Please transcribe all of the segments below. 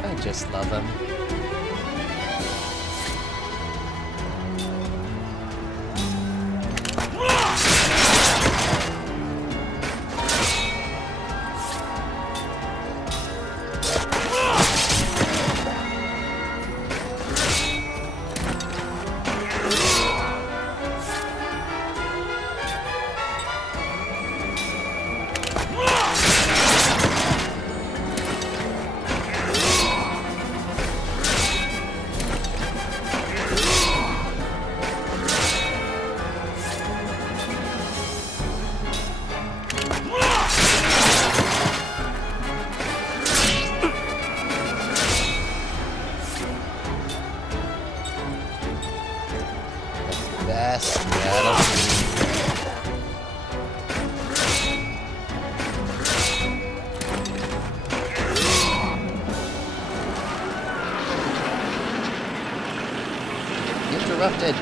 I just love him. Best battlefield. Interrupted.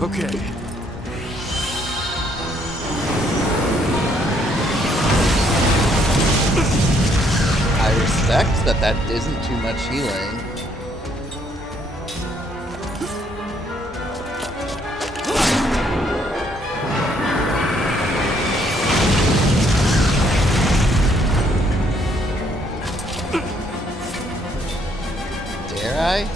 Okay. I respect that that isn't too much healing. Dare I?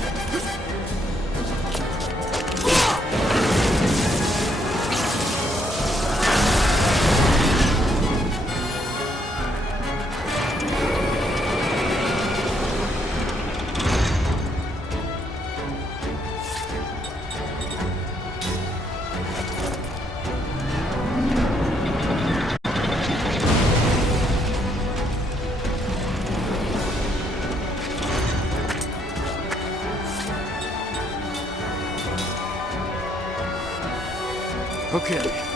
Okay.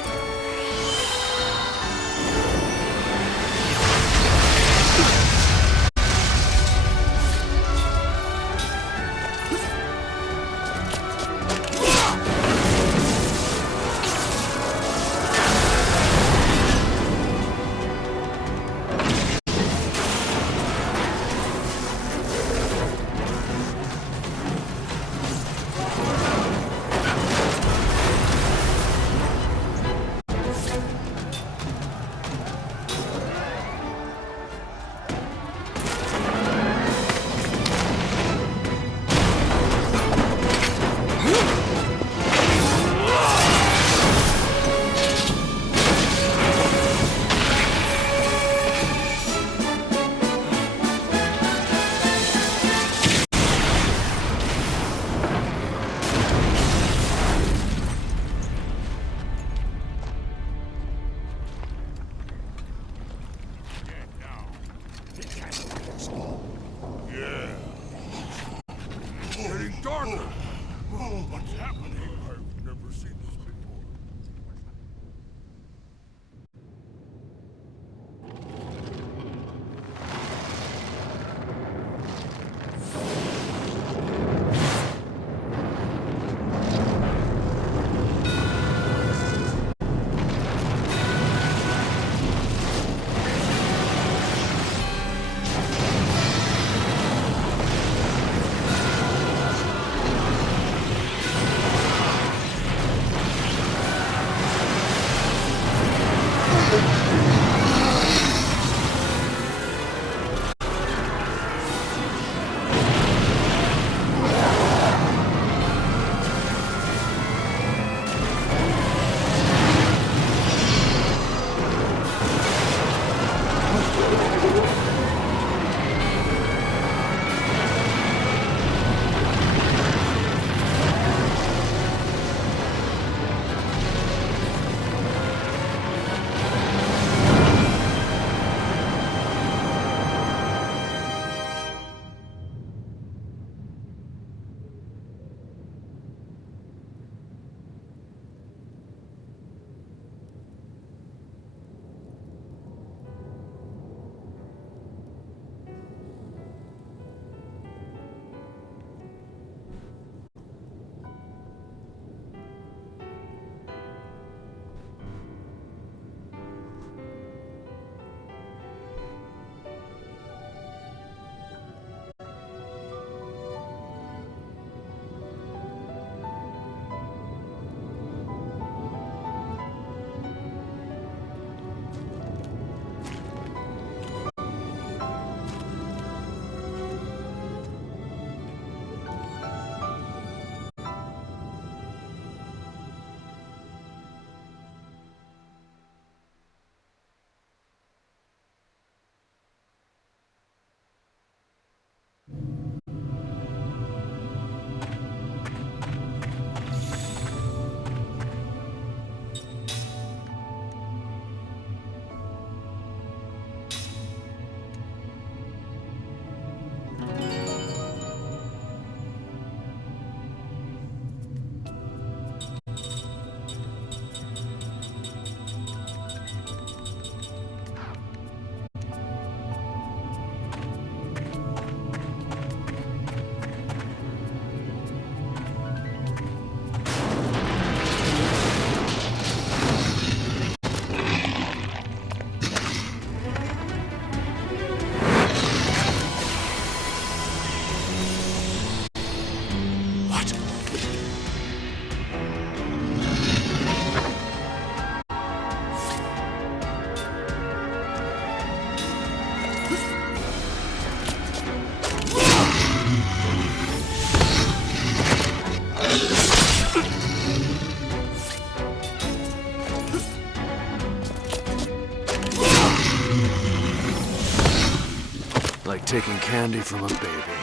Like taking candy from a baby.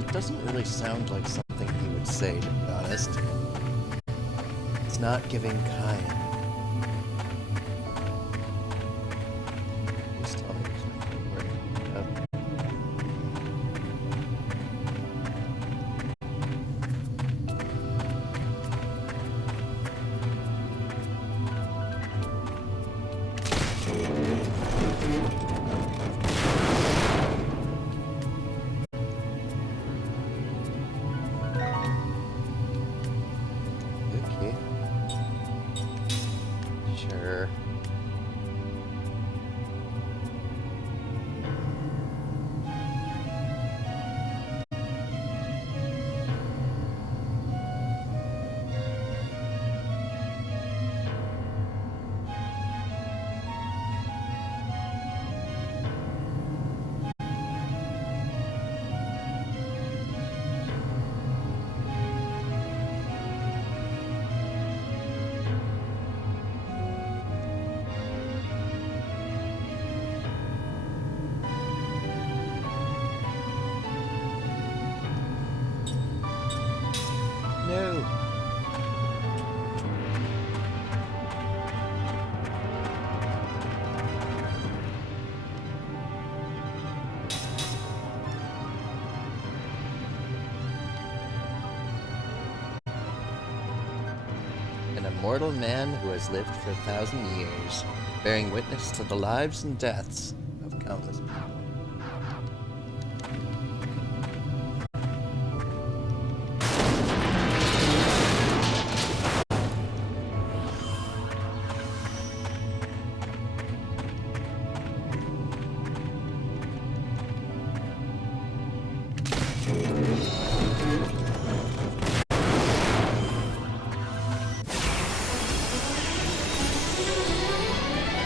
It doesn't really sound like something he would say, to be honest. It's not giving kind. Please tell me there's nothing worth no. An immortal man who has lived for 1,000 years, bearing witness to the lives and deaths of countless people.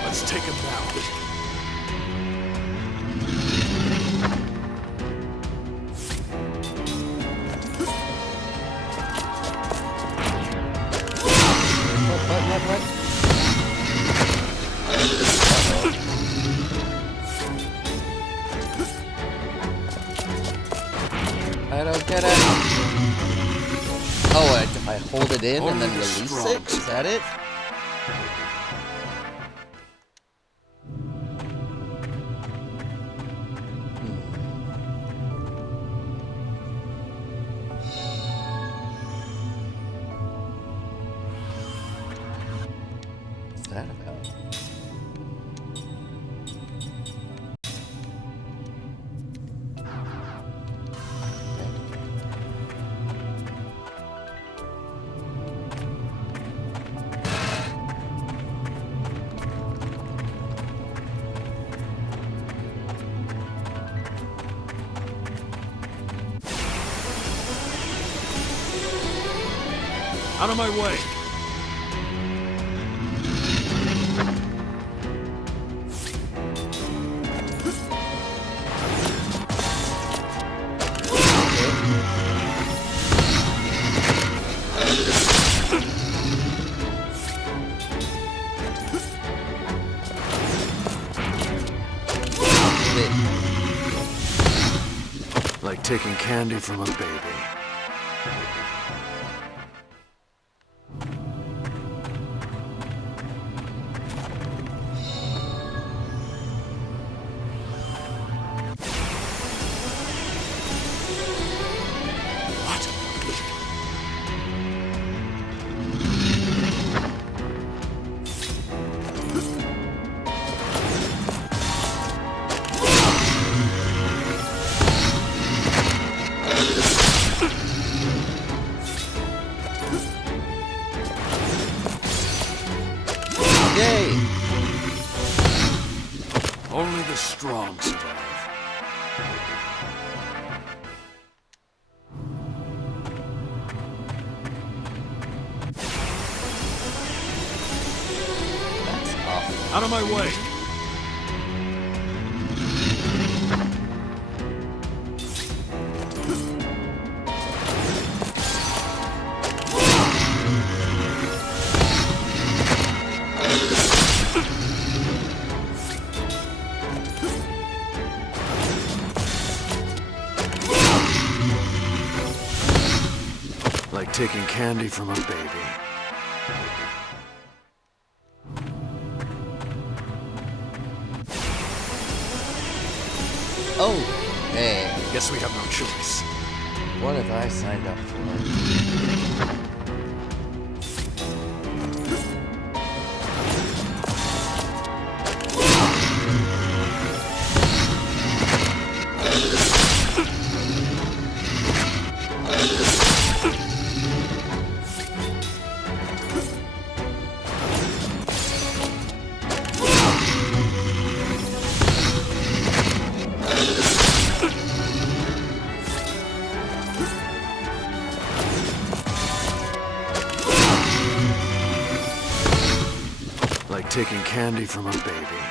Let's take him down. What? I don't get it. Oh, I hold it in and then release it? Is that it? What's that about? Out of my way. Like taking candy from a baby. Yay! Only the strong survive. That's awful. Out of my way. Like taking candy from a baby. Oh, hey. Guess we have no choice. What have I signed up for? Like taking candy from a baby.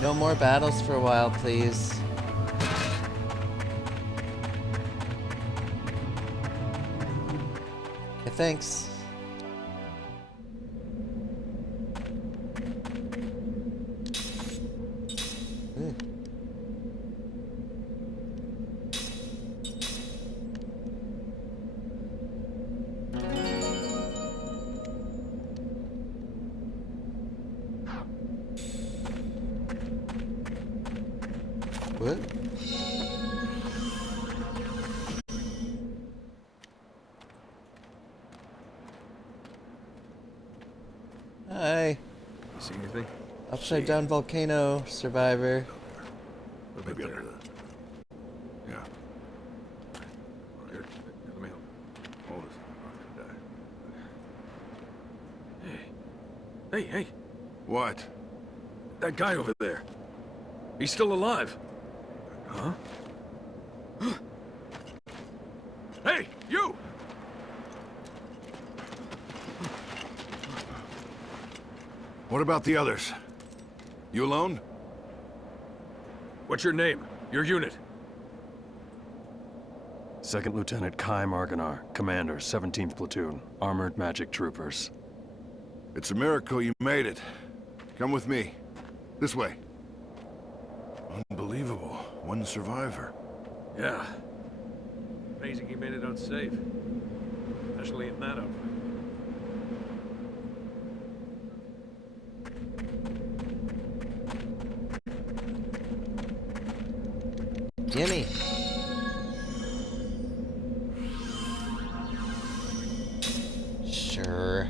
No more battles for a while, please. Okay, thanks. What? Hi. See anything? Upside down volcano survivor. Maybe under that. Yeah. Here, let me help. Hold this. I'm gonna die. Hey, What? that guy over there. He's still alive. Huh? Hey, you! What about the others? You alone? What's your name? Your unit? Second Lieutenant Kai Marganar, Commander, 17th Platoon, Armored Magic Troopers. It's a miracle you made it. Come with me. This way. Unbelievable. One survivor. Yeah. Amazing he made it out safe. Especially in that outfit. Gimme. Sure.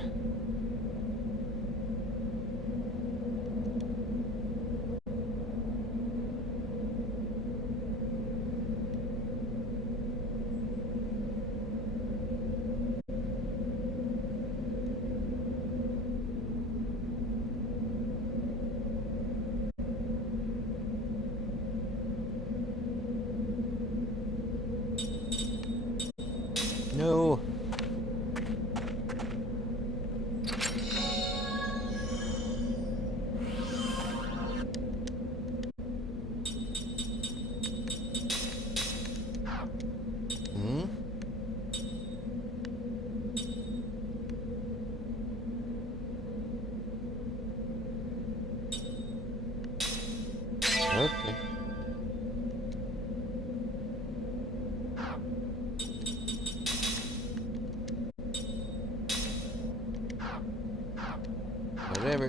No. Hmm? Okay. Whatever.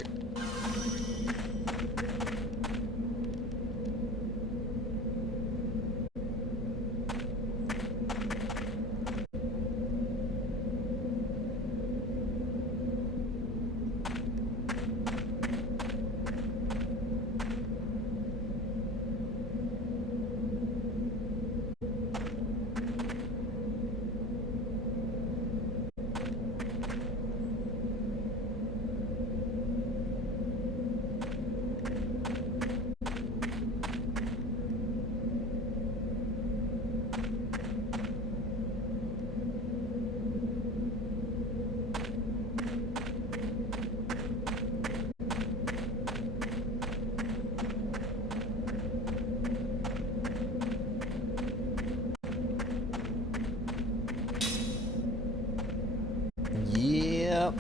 Yep.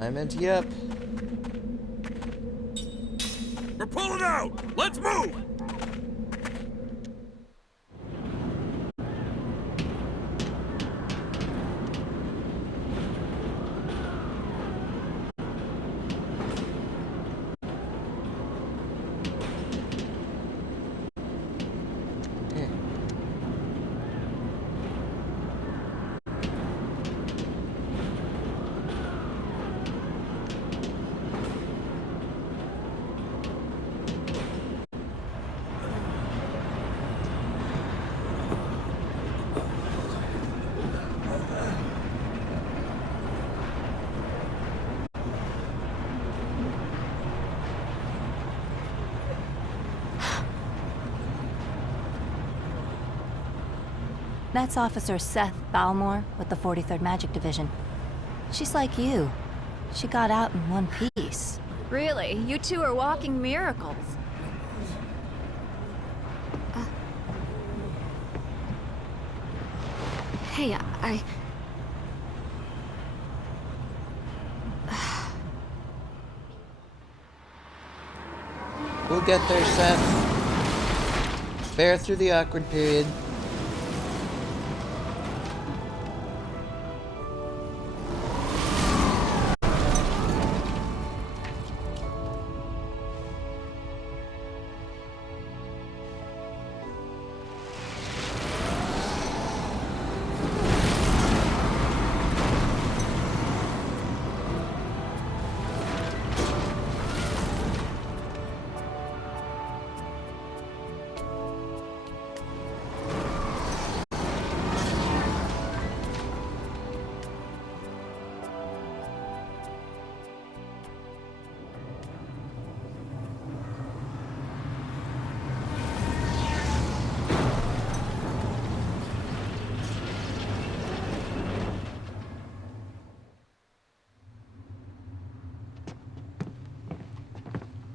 I meant yep. We're pulling out! Let's move! Eh. That's Officer Seth Balmore with the 43rd Magic Division. She's like you. She got out in one piece. Really? You two are walking miracles. Hey, We'll get there, Seth. Bear through the awkward period.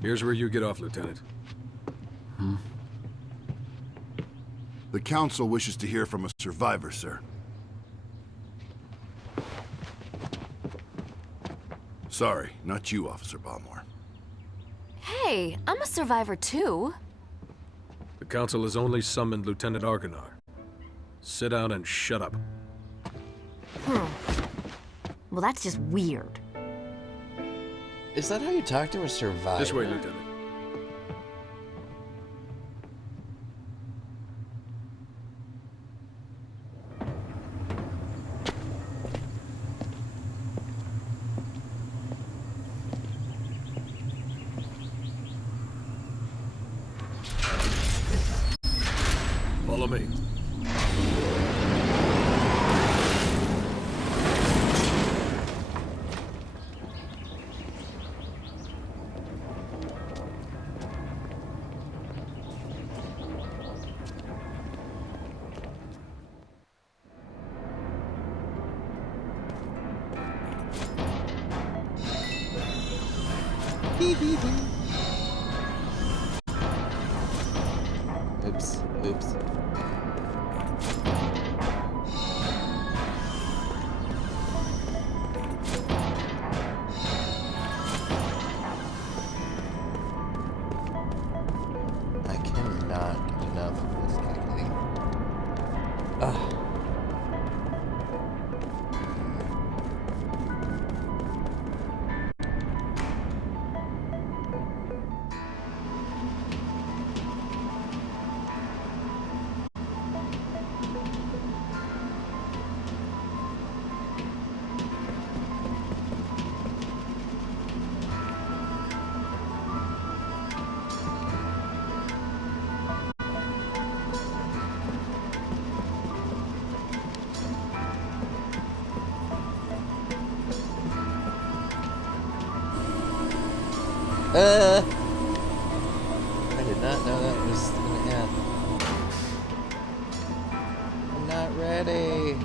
Here's where you get off, Lieutenant. The Council wishes to hear from a survivor, sir. Sorry, not you, Officer Balmore. Hey, I'm a survivor too. The Council has only summoned Lieutenant Argonar. Sit down and shut up. Well, that's just weird. Is that how you talk to a survivor? This way, Lieutenant. Follow me. Oops, oops. I cannot get enough of this thing. Ugh. I did not know that was gonna happen. I'm not ready.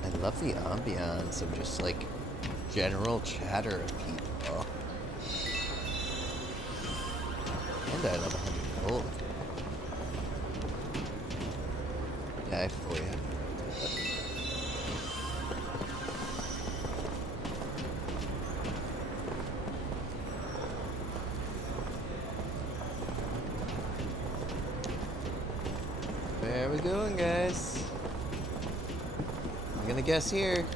I love the ambiance of just like general chatter of people. And I love 100 gold. Yeah, I fully have to do that. Where are we going, guys? I'm gonna guess here.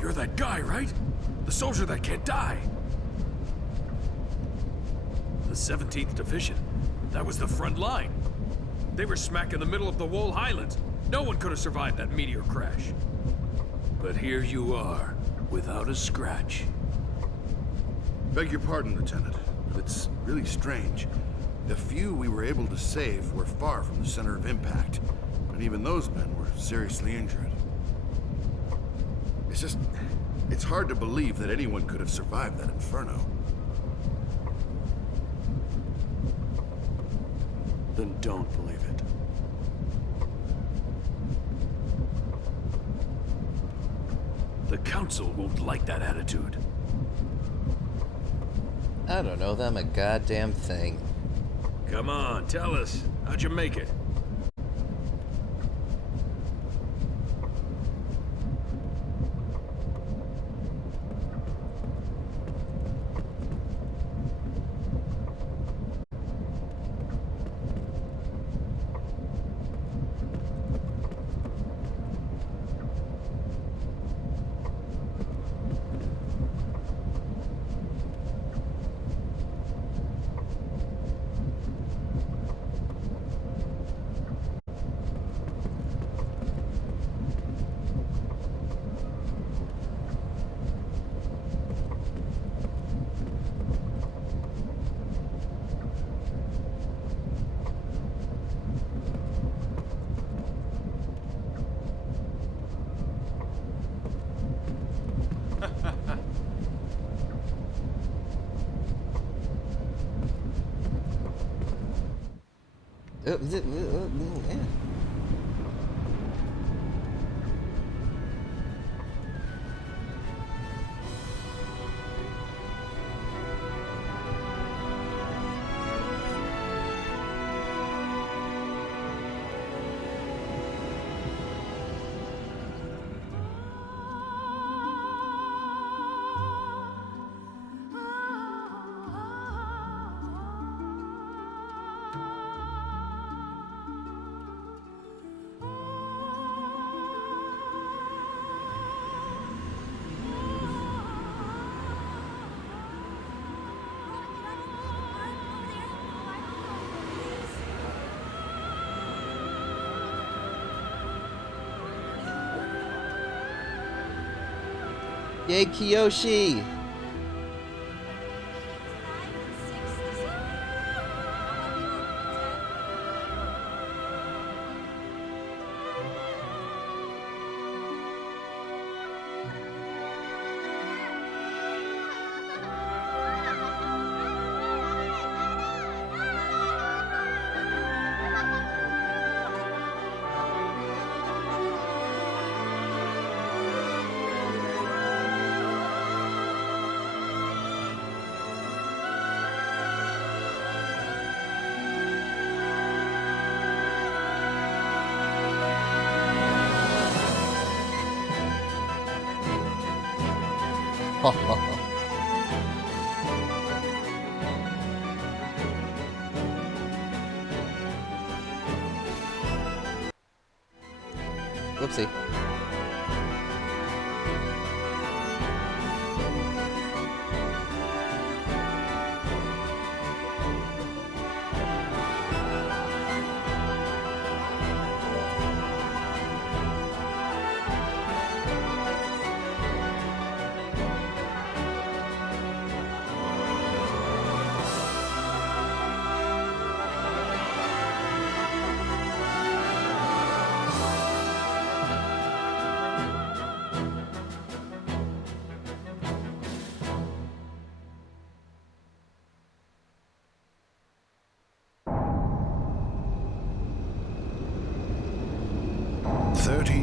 you're that guy, right? The soldier that can't die. The 17th Division. That was the front line. They were smack in the middle of the Wool Highlands. No one could have survived that meteor crash. But here you are, without a scratch. Beg your pardon, Lieutenant, but it's really strange. The few we were able to save were far from the center of impact, and even those men were seriously injured. It's hard to believe that anyone could have survived that inferno. Then don't believe it. The Council won't like that attitude. I don't know them a goddamn thing. Come on, tell us. How'd you make it? Yeah. Yay, Kiyoshi! Whoopsie.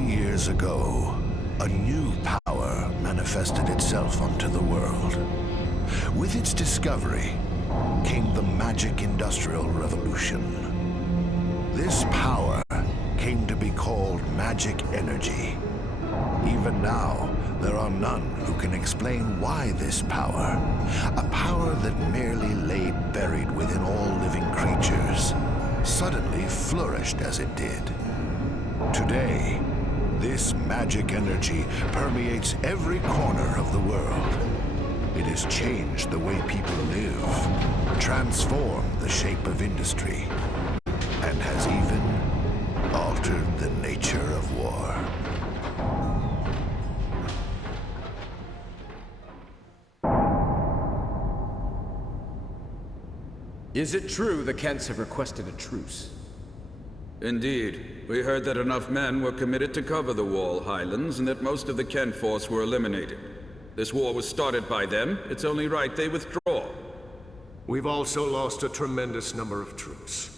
Years ago, a new power manifested itself onto the world. With its discovery came the magic industrial revolution. This power came to be called magic energy. Even now, there are none who can explain why this power, a power that merely lay buried within all living creatures, suddenly flourished as it did. Today, This magic energy permeates every corner of the world. It has changed the way people live, transformed the shape of industry, and has even altered the nature of war. Is it true the Kents have requested a truce? Indeed. We heard that enough men were committed to cover the Wall Highlands and that most of the Kent force were eliminated. This war was started by them. It's only right they withdraw. We've also lost a tremendous number of troops.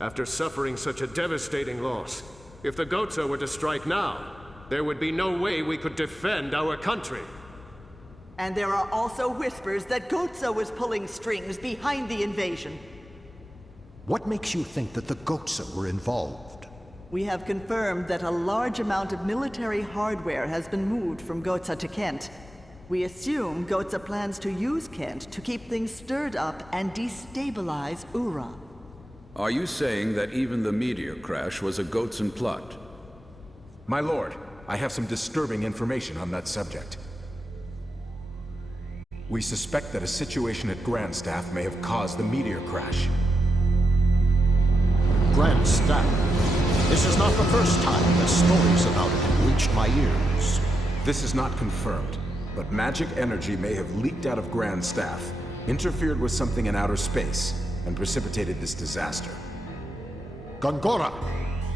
After suffering such a devastating loss, if the Goza were to strike now, there would be no way we could defend our country. And there are also whispers that Goza was pulling strings behind the invasion. What makes you think that the Goza were involved? We have confirmed that a large amount of military hardware has been moved from Goza to Kent. We assume Goza plans to use Kent to keep things stirred up and destabilize Ura. Are you saying that even the meteor crash was a Gozan plot? My lord, I have some disturbing information on that subject. We suspect that a situation at Grand Staff may have caused the meteor crash. Grand Staff? This is not the first time that stories about it have reached my ears. This is not confirmed, but magic energy may have leaked out of Grand Staff, interfered with something in outer space, and precipitated this disaster. Gongora!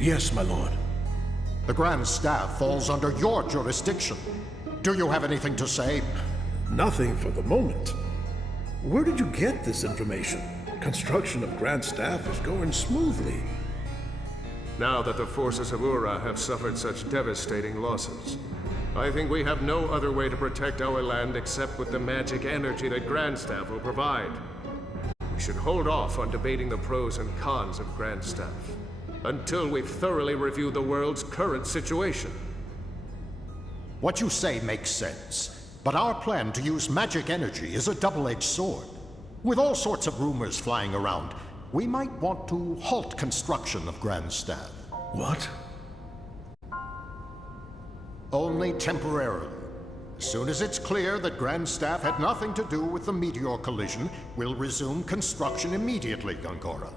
Yes, my lord. The Grand Staff falls under your jurisdiction. Do you have anything to say? Nothing for the moment. Where did you get this information? Construction of Grand Staff is going smoothly. Now that the forces of Ura have suffered such devastating losses, I think we have no other way to protect our land except with the magic energy that Grand Staff will provide. We should hold off on debating the pros and cons of Grand Staff until we've thoroughly reviewed the world's current situation. What you say makes sense. But our plan to use magic energy is a double-edged sword. With all sorts of rumors flying around, we might want to halt construction of Grand Staff. What? Only temporarily. As soon as it's clear that Grand Staff had nothing to do with the meteor collision, we'll resume construction immediately, Gongora.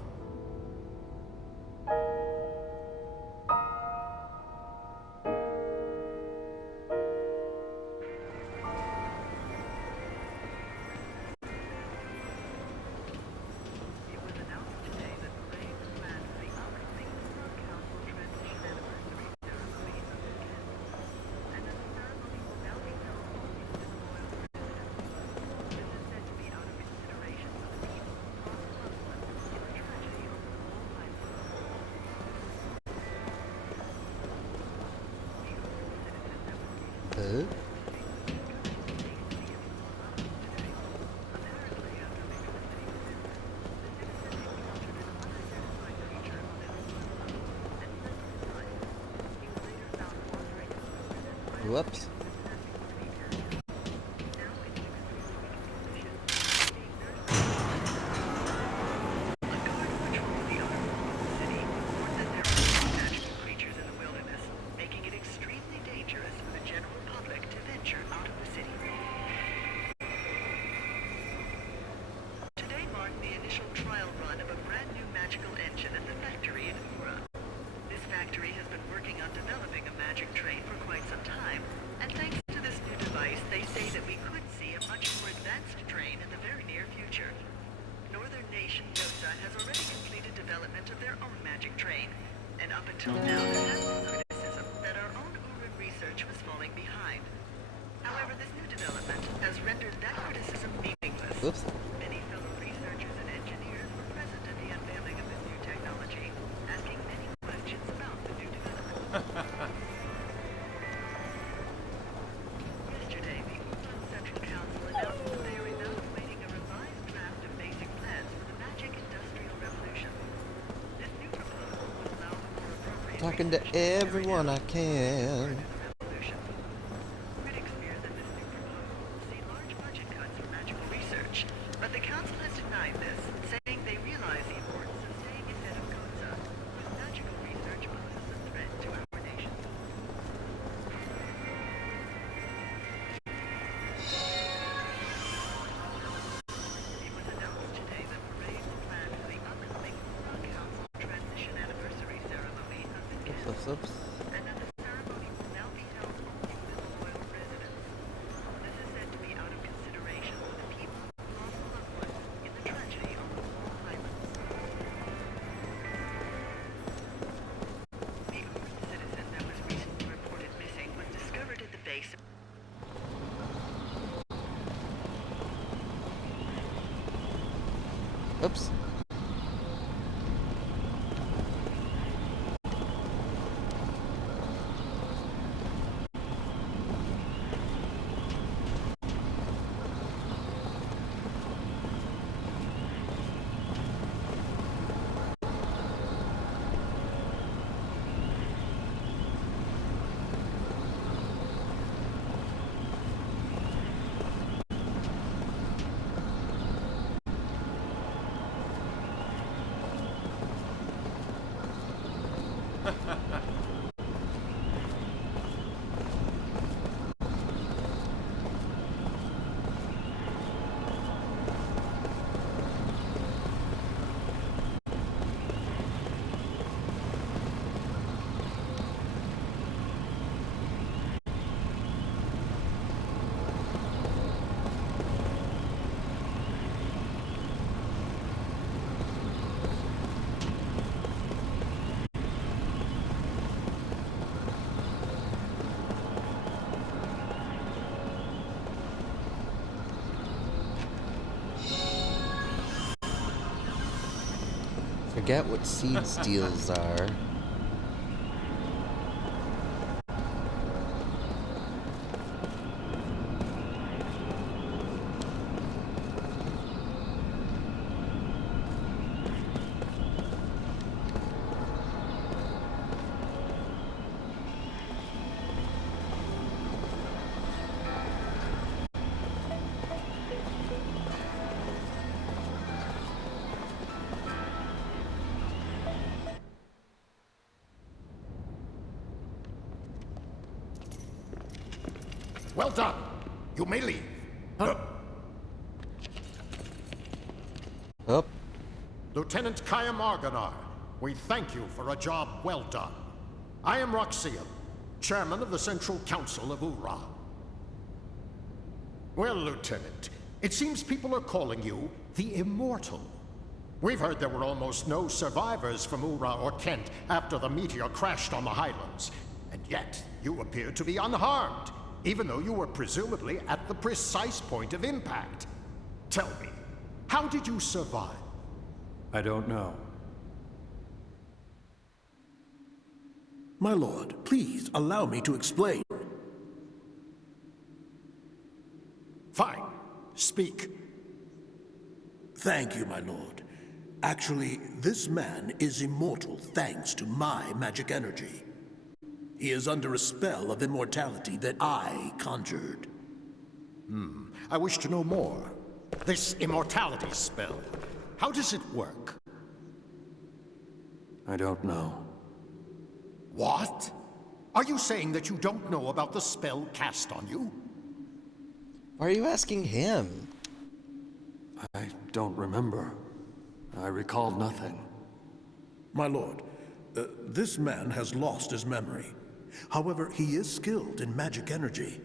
Whoops. Oops. Many fellow researchers and engineers were present at the unveiling of this new technology, asking many questions about the new development. Yesterday, the Ulan Central Council announced that they are evaluating a revised draft of basic plans for the magic industrial revolution. This new proposal will allow for more appropriate Talking to everyone I can. But the council has denied this, saying they realize the importance of staying ahead of Goza, whose magical research poses a threat to our nation. Oops, oops. Oops. Forget what seed steals are. Well done. You may leave. Up. Lieutenant Clair Obscur, we thank you for a job well done. I am Roxian, chairman of the Central Council of Ura. Well, Lieutenant, it seems people are calling you the Immortal. We've heard there were almost no survivors from Ura or Kent after the meteor crashed on the Highlands, and yet you appear to be unharmed, even though you were presumably at the precise point of impact. Tell me, how did you survive? I don't know. My lord, please allow me to explain. Fine. Speak. Thank you, my lord. Actually, this man is immortal thanks to my magic energy. He is under a spell of immortality that I conjured. I wish to know more. This immortality spell, how does it work? I don't know. What? Are you saying that you don't know about the spell cast on you? Why are you asking him? I don't remember. I recall nothing. My lord, this man has lost his memory. However, he is skilled in magic energy,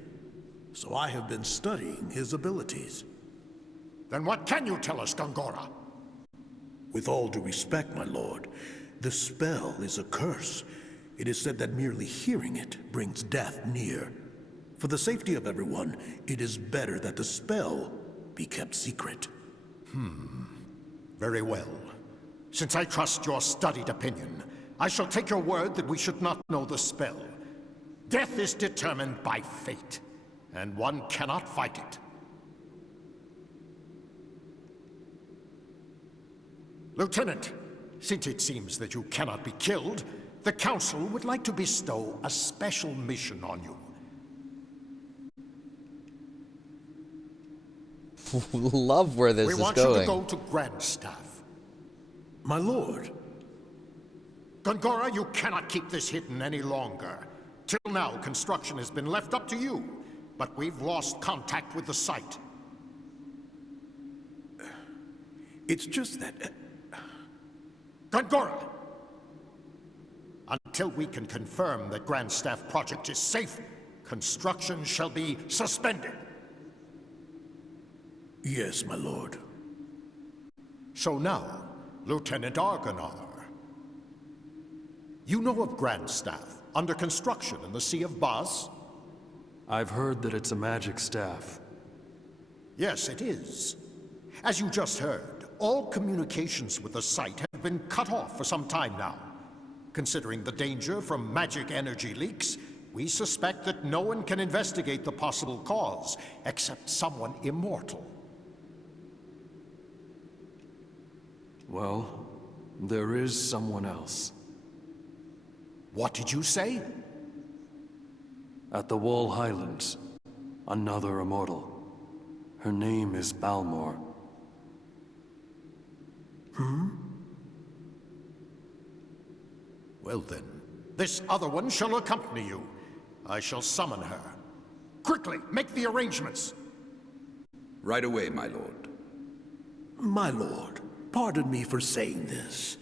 so I have been studying his abilities. Then what can you tell us, Gongora? With all due respect, my lord, the spell is a curse. It is said that merely hearing it brings death near. For the safety of everyone, it is better that the spell be kept secret. Very well. Since I trust your studied opinion, I shall take your word that we should not know the spell. Death is determined by fate, and one cannot fight it. Lieutenant, since it seems that you cannot be killed, the Council would like to bestow a special mission on you. Love where this We is want you going. to go to Grandstaff. My lord. Gongora, you cannot keep this hidden any longer. Till now, construction has been left up to you, but we've lost contact with the site. It's just that... Gongora! Until we can confirm that Grandstaff project is safe, construction shall be suspended. Yes, my lord. So now, Lieutenant Argonar. You know of Grandstaff, under construction in the Sea of Bas? I've heard that it's a magic staff. Yes, it is. As you just heard, all communications with the site have been cut off for some time now. Considering the danger from magic energy leaks, we suspect that no one can investigate the possible cause, except someone immortal. Well, there is someone else. What did you say? At the Wall Highlands, another immortal. Her name is Balmor. Well then, this other one shall accompany you. I shall summon her. Quickly, make the arrangements! Right away, my lord. My lord, pardon me for saying this,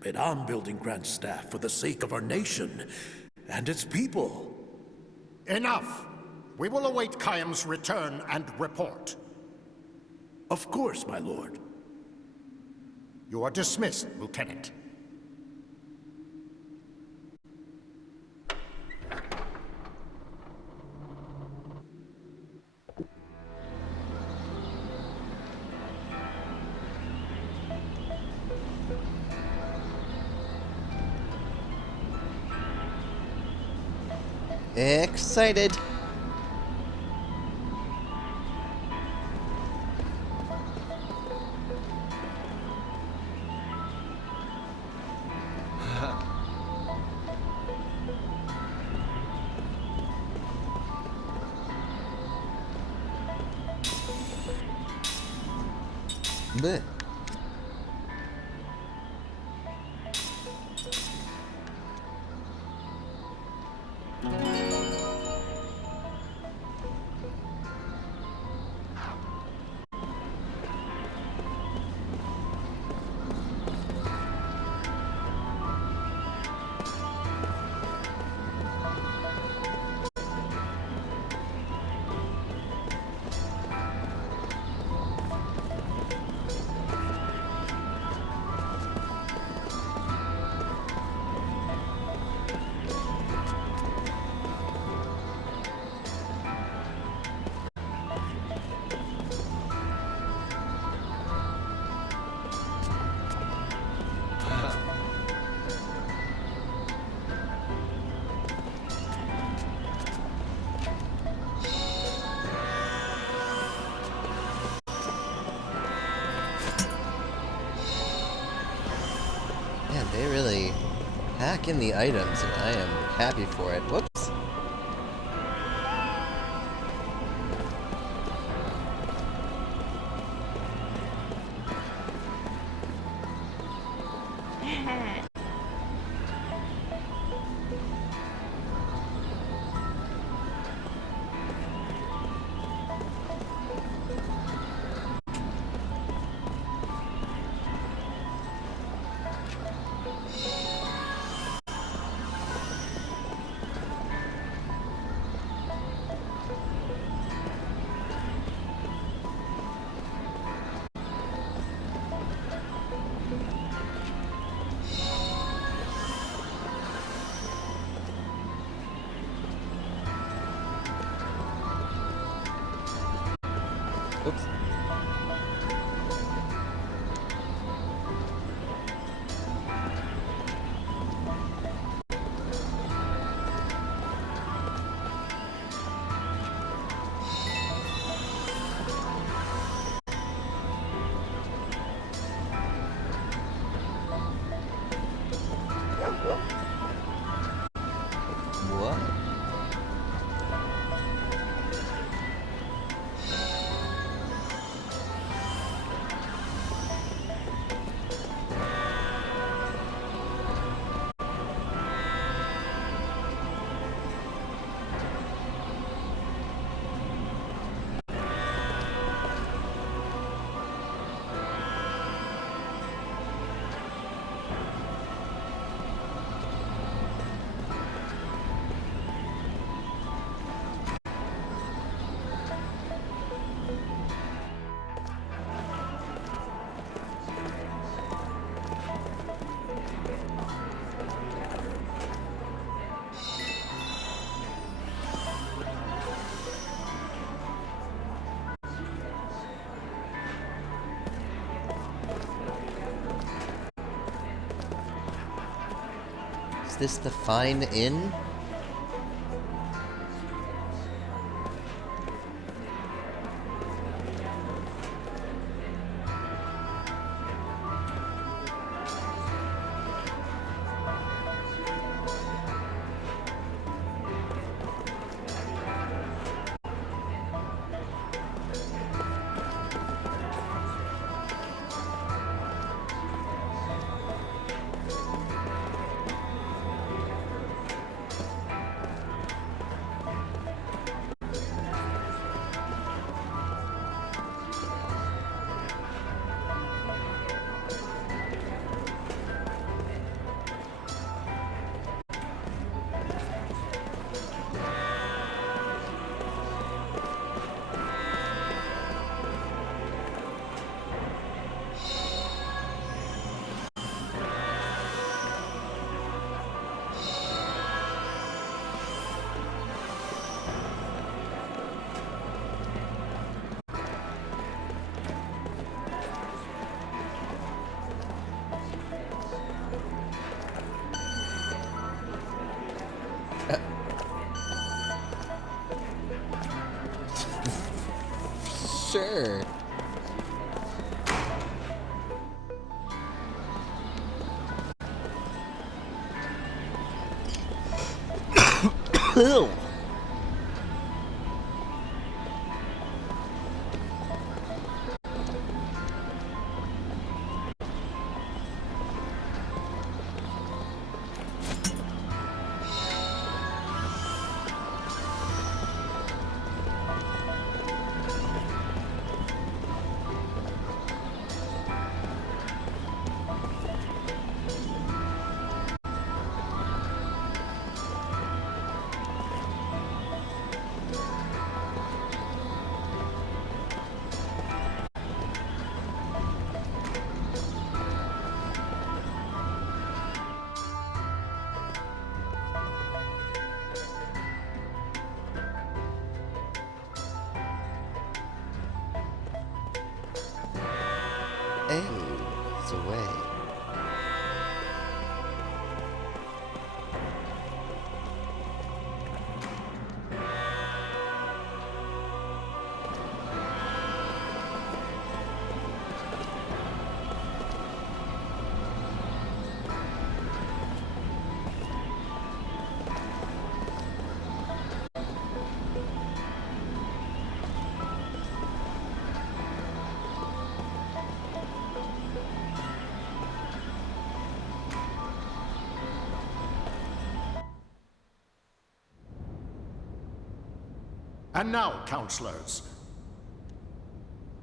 but I'm building Grandstaff for the sake of our nation and its people. Enough! We will await Khaim's return and report. Of course, my lord. You are dismissed, Lieutenant. Excited. Blech. Man, they really pack in the items, and I am happy for it. Whoops. Oops. What? this the fine inn? Sure. Ew. Hey, it's away. And now, counselors,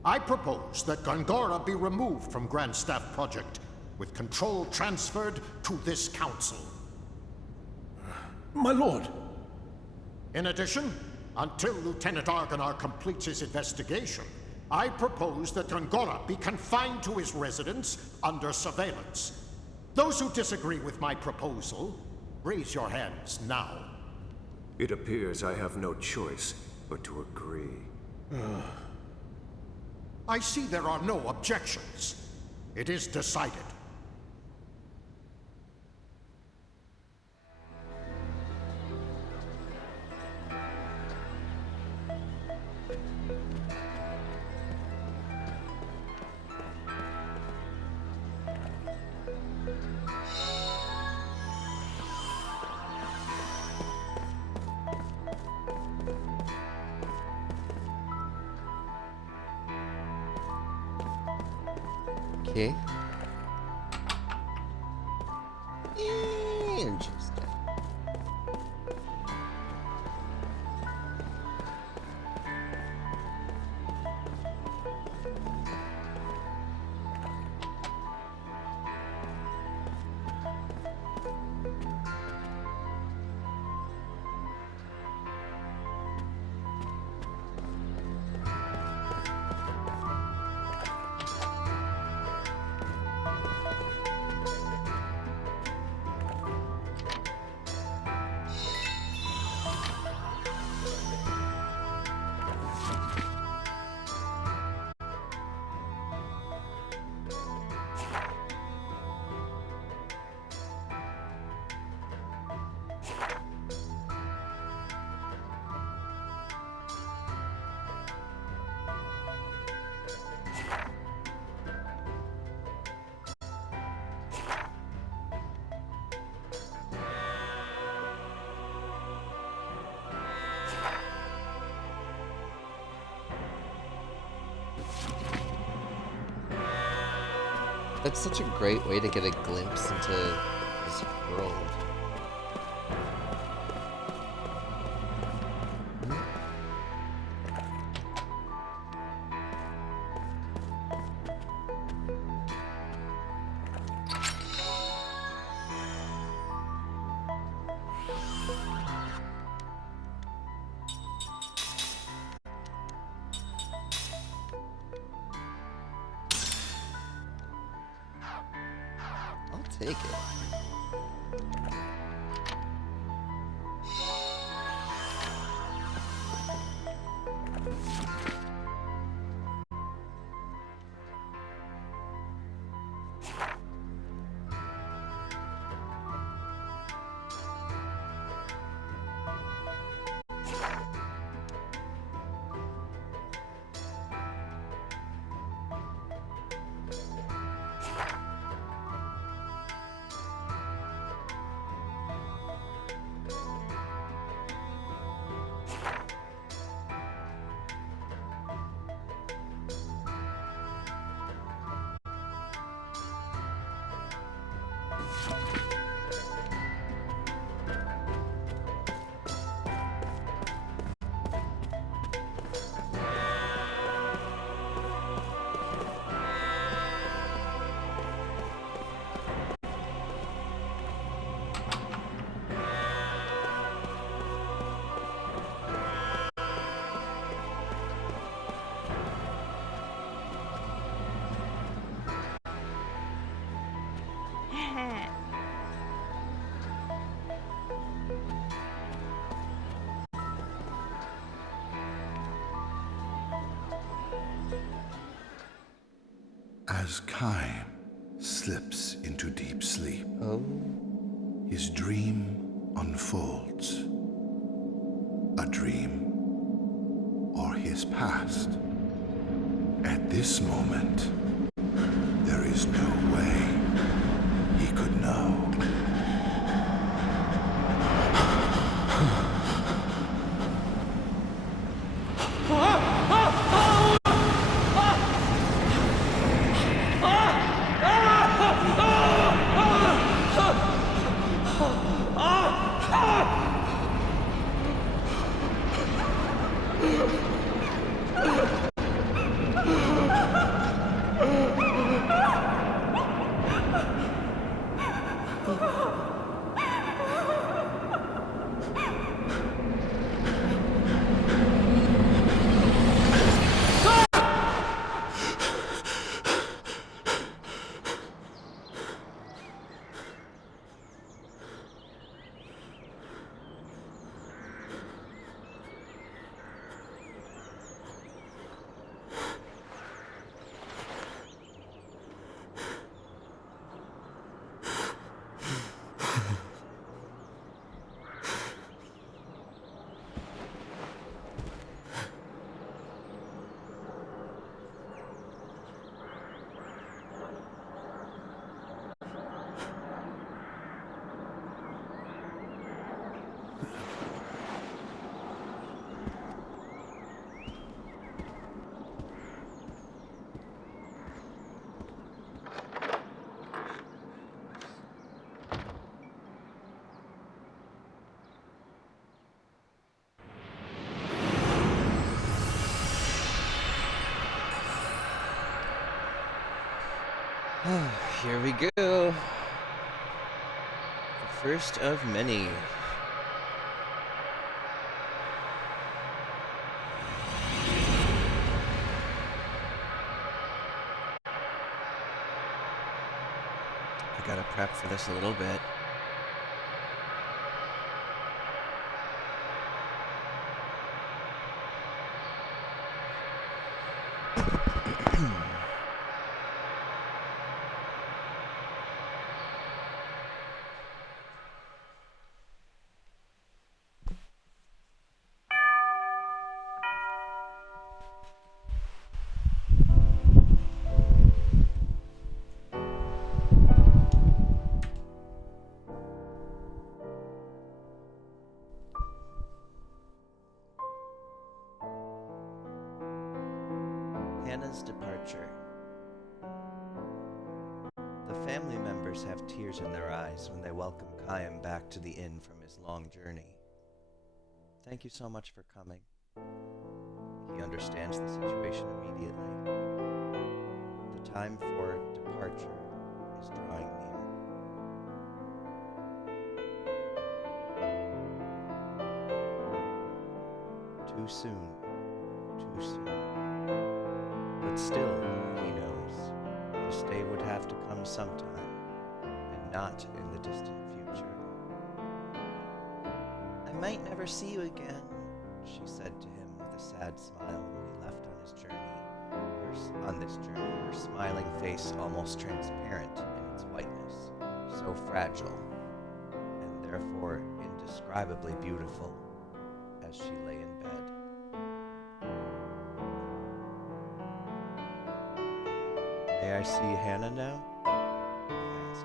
I propose that Gongora be removed from Grand Staff Project, with control transferred to this council. My lord! In addition, until Lieutenant Argonar completes his investigation, I propose that Gongora be confined to his residence under surveillance. Those who disagree with my proposal, raise your hands now. It appears I have no choice but to agree. I see there are no objections. It is decided. Okay. Interesting. That's such a great way to get a glimpse into this world. Take it. As Kaim slips into deep sleep, his dream unfolds. A dream or his past. At this moment, there is no way he could know. Here we go. The first of many. I gotta prep for this a little bit. Hannah's departure. family members have tears in their eyes when they welcome Chaim back to the inn from his long journey. Thank you so much for coming. He understands the situation immediately. The time for departure is drawing near. Too soon. Too soon. But still, he knows, this day would have to come sometime, and not in the distant future. I might never see you again, she said to him with a sad smile when he left on his journey. Her smiling face almost transparent in its whiteness, so fragile, and therefore indescribably beautiful, as she lay in bed. May I see Hannah now? He asks.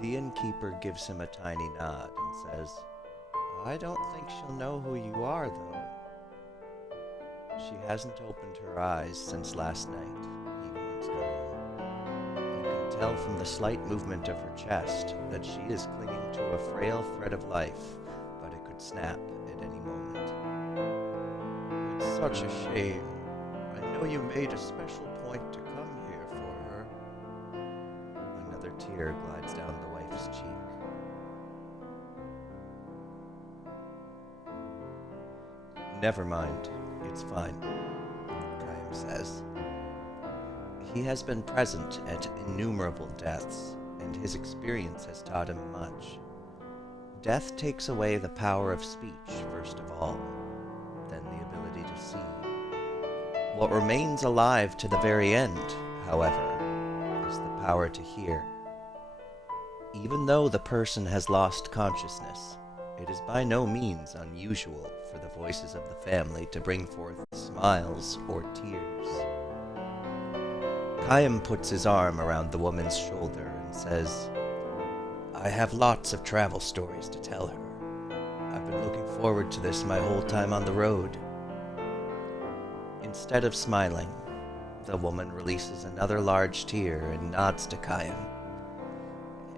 The innkeeper gives him a tiny nod and says, I don't think she'll know who you are, though. She hasn't opened her eyes since last night, he warns Chaim. You can tell from the slight movement of her chest that she is clinging to a frail thread of life, but it could snap at any moment. It's such a shame. I know you made a special point to come here for her. Another tear glides down the wife's cheek. Never mind. It's fine, Chaim says. He has been present at innumerable deaths, and his experience has taught him much. Death takes away the power of speech, first of all, then the ability to see. What remains alive to the very end, however, is the power to hear. Even though the person has lost consciousness, it is by no means unusual for the voices of the family to bring forth smiles or tears. Chaim puts his arm around the woman's shoulder and says, I have lots of travel stories to tell her. I've been looking forward to this my whole time on the road. Instead of smiling, the woman releases another large tear and nods to Chaim.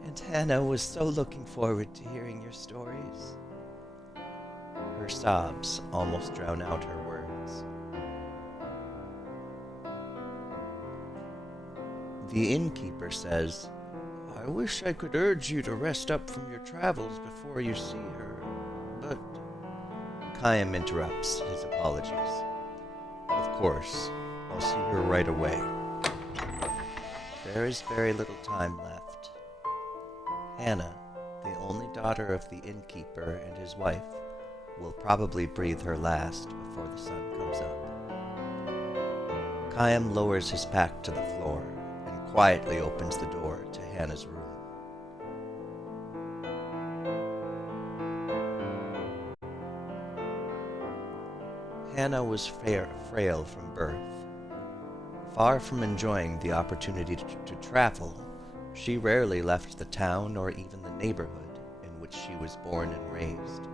And Hannah was so looking forward to hearing your stories. Her sobs almost drown out her words. The innkeeper says, I wish I could urge you to rest up from your travels before you see her, but... Chaim interrupts his apologies. Of course, I'll see her right away. There is very little time left. Hannah, the only daughter of the innkeeper and his wife, will probably breathe her last before the sun comes up. Chaim lowers his pack to the floor and quietly opens the door to Hannah's room. Hannah was frail from birth. Far from enjoying the opportunity to travel, she rarely left the town or even the neighborhood in which she was born and raised.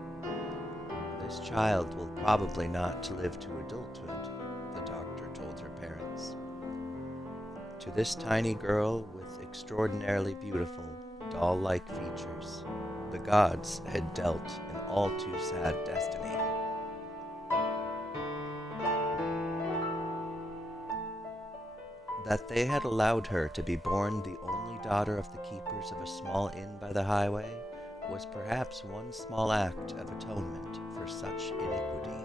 This child will probably not live to adulthood, the doctor told her parents. To this tiny girl with extraordinarily beautiful, doll-like features, the gods had dealt an all too sad destiny. That they had allowed her to be born the only daughter of the keepers of a small inn by the highway was perhaps one small act of atonement for such iniquity.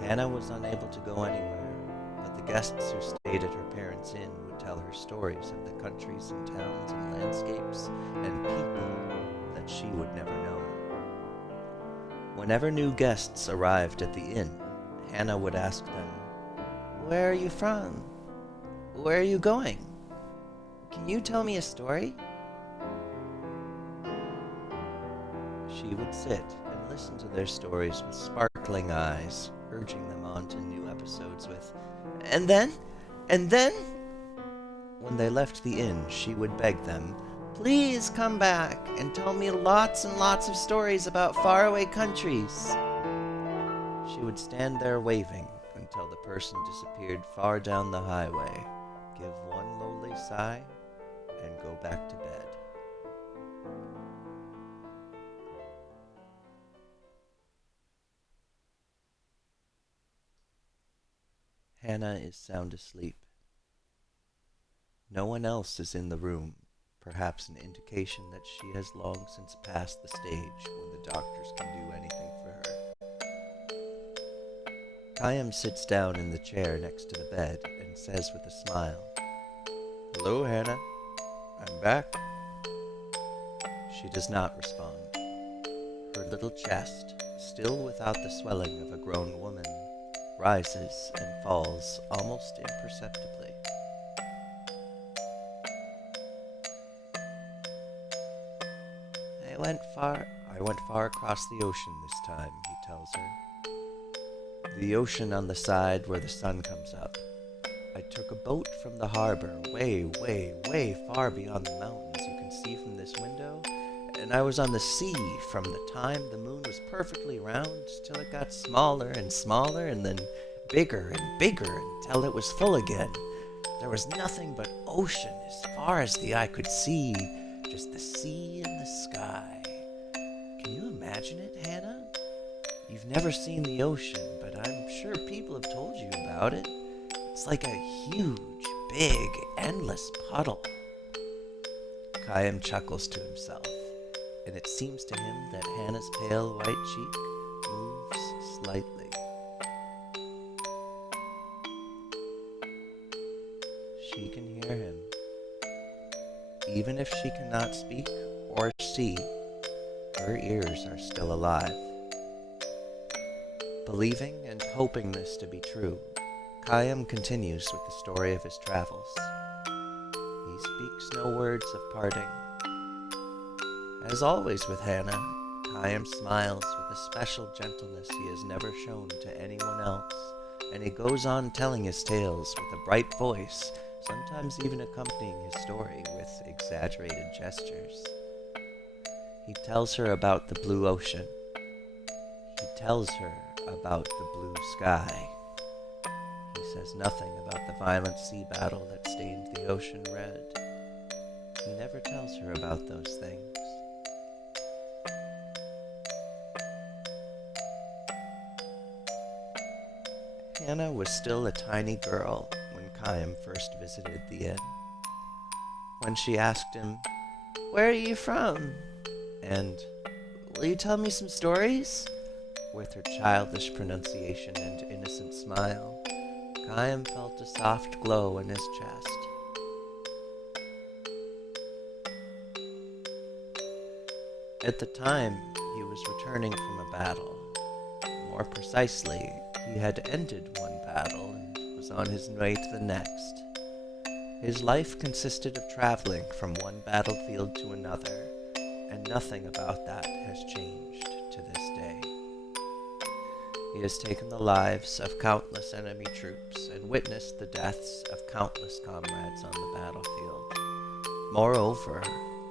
Hannah was unable to go anywhere, but the guests who stayed at her parents' inn would tell her stories of the countries and towns and landscapes and people that she would never know. Whenever new guests arrived at the inn, Hannah would ask them, Where are you from? Where are you going? Can you tell me a story? She would sit and listen to their stories with sparkling eyes, urging them on to new episodes with, And then? When they left the inn, she would beg them, Please come back and tell me lots and lots of stories about faraway countries. She would stand there waving until the person disappeared far down the highway, give one lowly sigh and go back to bed. Hannah is sound asleep. No one else is in the room, perhaps an indication that she has long since passed the stage when the doctors can do anything for her. Kayam sits down in the chair next to the bed and says with a smile, "Hello, Hannah. I'm back." She does not respond. Her little chest, still without the swelling of a grown woman, rises and falls almost imperceptibly. I went far across the ocean this time, he tells her. The ocean on the side where the sun comes up. I took a boat from the harbor way, way, way far beyond the mountains you can see from this window, and I was on the sea from the time the moon was perfectly round till it got smaller and smaller and then bigger and bigger until it was full again. There was nothing but ocean as far as the eye could see, just the sea and the sky. Can you imagine it, Hannah? You've never seen the ocean, but I'm sure people have told you about it. It's like a huge, big, endless puddle. Kayam chuckles to himself, and it seems to him that Hannah's pale white cheek moves slightly. She can hear him. Even if she cannot speak or see, her ears are still alive. Believing and hoping this to be true, Kayam continues with the story of his travels. He speaks no words of parting. As always with Hannah, Kayam smiles with a special gentleness he has never shown to anyone else, and he goes on telling his tales with a bright voice, sometimes even accompanying his story with exaggerated gestures. He tells her about the blue ocean. He tells her about the blue sky. He says nothing about the violent sea battle that stained the ocean red. He never tells her about those things. Hannah was still a tiny girl when Kayam first visited the inn. When she asked him, "Where are you from?" and "Will you tell me some stories?" with her childish pronunciation and innocent smile, Kayam felt a soft glow in his chest. At the time, he was returning from a battle. More precisely, he had ended one battle and was on his way to the next. His life consisted of traveling from one battlefield to another, and nothing about that has changed to this day. He has taken the lives of countless enemy troops and witnessed the deaths of countless comrades on the battlefield. Moreover,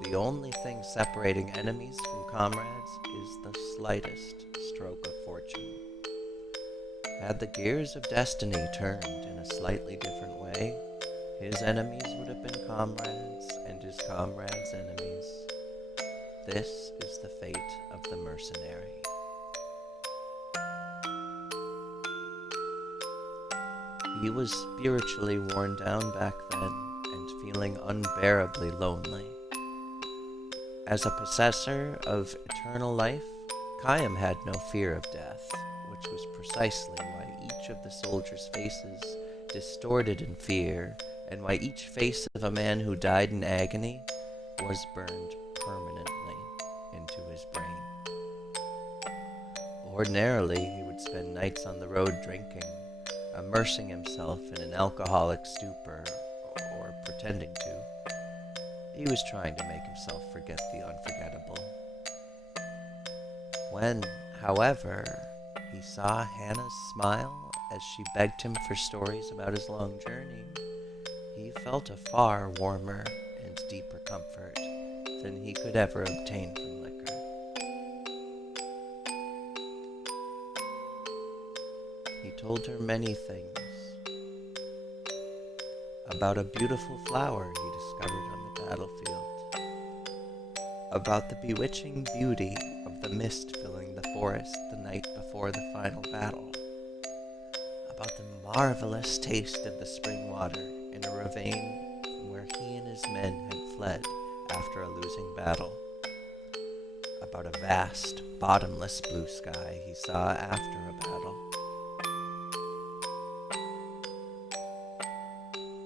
the only thing separating enemies from comrades is the slightest stroke of fortune. Had the gears of destiny turned in a slightly different way, his enemies would have been comrades, and his comrades' enemies. This is the fate of the mercenary. He was spiritually worn down back then and feeling unbearably lonely. As a possessor of eternal life, Kayam had no fear of death, which was precisely why each of the soldiers' faces distorted in fear, and why each face of a man who died in agony was burned permanently into his brain. Ordinarily, he would spend nights on the road drinking, immersing himself in an alcoholic stupor, or pretending to. He was trying to make himself forget the unforgettable. When, however, he saw Hannah's smile as she begged him for stories about his long journey, he felt a far warmer and deeper comfort than he could ever obtain from liquor. He told her many things. about a beautiful flower he discovered on the battlefield, about the bewitching beauty of the mist filling the forest the night before the final battle, about the marvelous taste of the spring water in a ravine from where he and his men had fled after a losing battle, about a vast, bottomless blue sky he saw after a battle.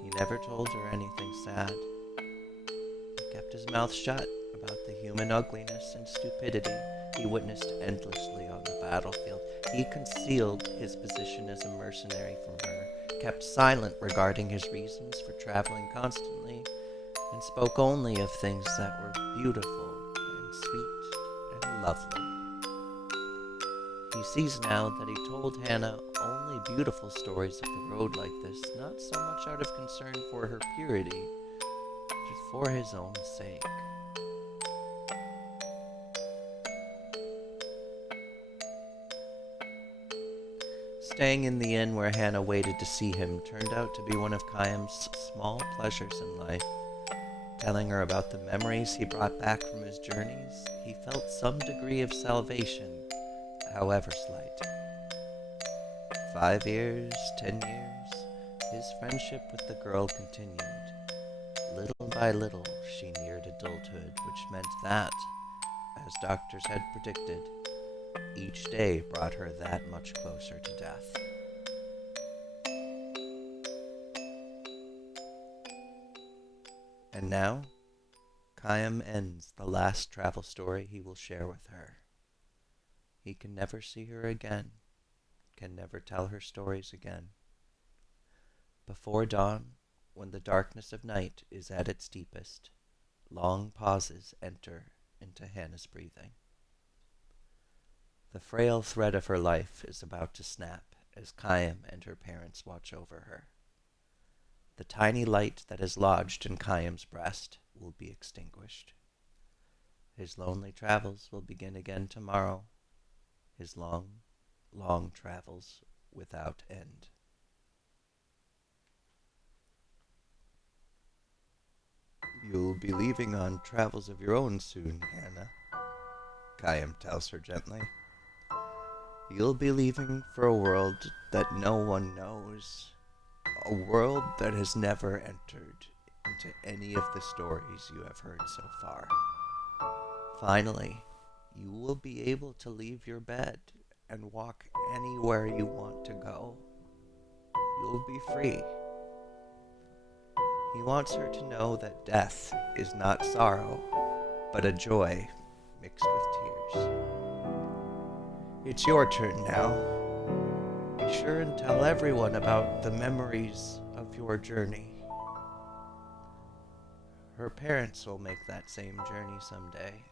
He never told her anything sad. He kept his mouth shut about the human ugliness and stupidity he witnessed endlessly on the battlefield. He concealed his position as a mercenary from her, kept silent regarding his reasons for traveling constantly, and spoke only of things that were beautiful and sweet and lovely. He sees now that he told Hannah only beautiful stories of the road like this, not so much out of concern for her purity, but for his own sake. Staying in the inn where Hannah waited to see him turned out to be one of Khaim's small pleasures in life. Telling her about the memories he brought back from his journeys, he felt some degree of salvation, however slight. 5 years, 10 years, his friendship with the girl continued. Little by little, she neared adulthood, which meant that, as doctors had predicted, each day brought her that much closer to death. And now, Khaim ends the last travel story he will share with her. He can never see her again, can never tell her stories again. Before dawn, when the darkness of night is at its deepest, long pauses enter into Hannah's breathing. The frail thread of her life is about to snap as Khaim and her parents watch over her. The tiny light that is lodged in Khaim's breast will be extinguished. His lonely travels will begin again tomorrow. His long, long travels without end. You'll be leaving on travels of your own soon, Hannah, Khaim tells her gently. You'll be leaving for a world that no one knows, a world that has never entered into any of the stories you have heard so far. Finally, you will be able to leave your bed and walk anywhere you want to go. You'll be free. He wants her to know that death is not sorrow, but a joy mixed with tears. It's your turn now. Be sure and tell everyone about the memories of your journey. Her parents will make that same journey someday.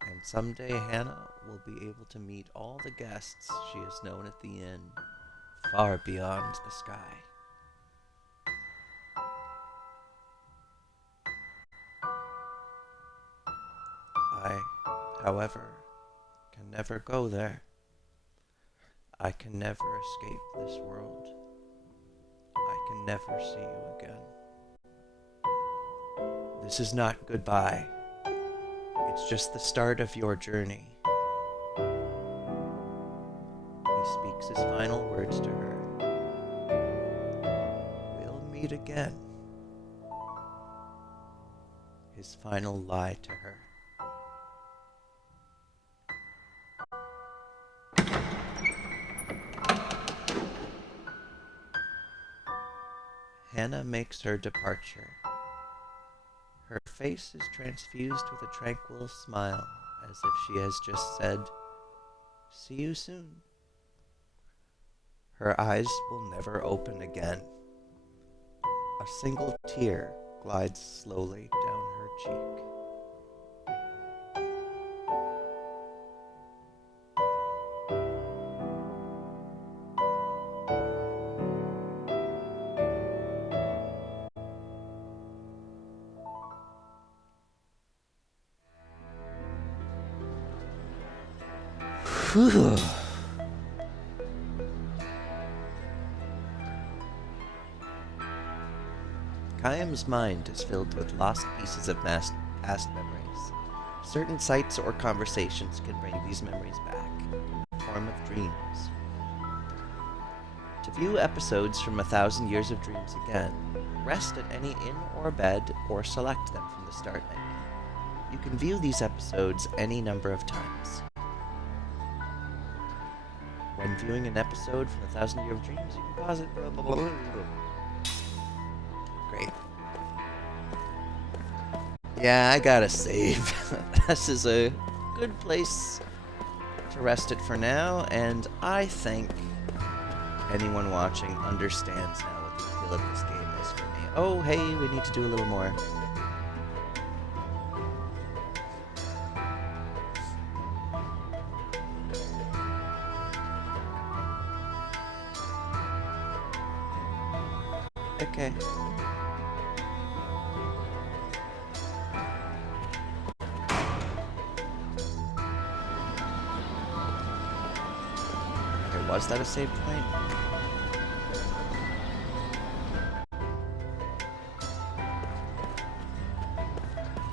And someday Hannah will be able to meet all the guests she has known at the inn, far beyond the sky. I, however, can never go there. I can never escape this world. I can never see you again. This is not goodbye. It's just the start of your journey. He speaks his final words to her. We'll meet again. His final lie to her. Hannah makes her departure. Her face is transfused with a tranquil smile, as if she has just said, "See you soon." Her eyes will never open again. A single tear glides slowly down her cheek. Whew. Khaim's mind is filled with lost pieces of past memories. Certain sights or conversations can bring these memories back in the form of dreams. To view episodes from 1,000 Years of Dreams again, rest at any inn or bed or select them from the start menu. You can view these episodes any number of times. When viewing an episode from 1,000 Years of Dreams, you can pause it. Blah, blah, blah, blah, blah. Great. Yeah, I gotta save. This is a good place to rest it for now, and I think anyone watching understands now what the appeal of this game is for me. Oh, hey, we need to do a little more. Okay. Was that a save point?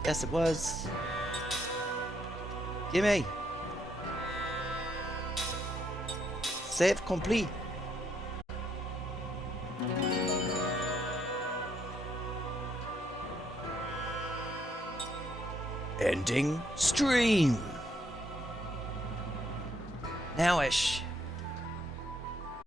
Yes, it was. Gimme! Save complete! Ending stream! Nowish.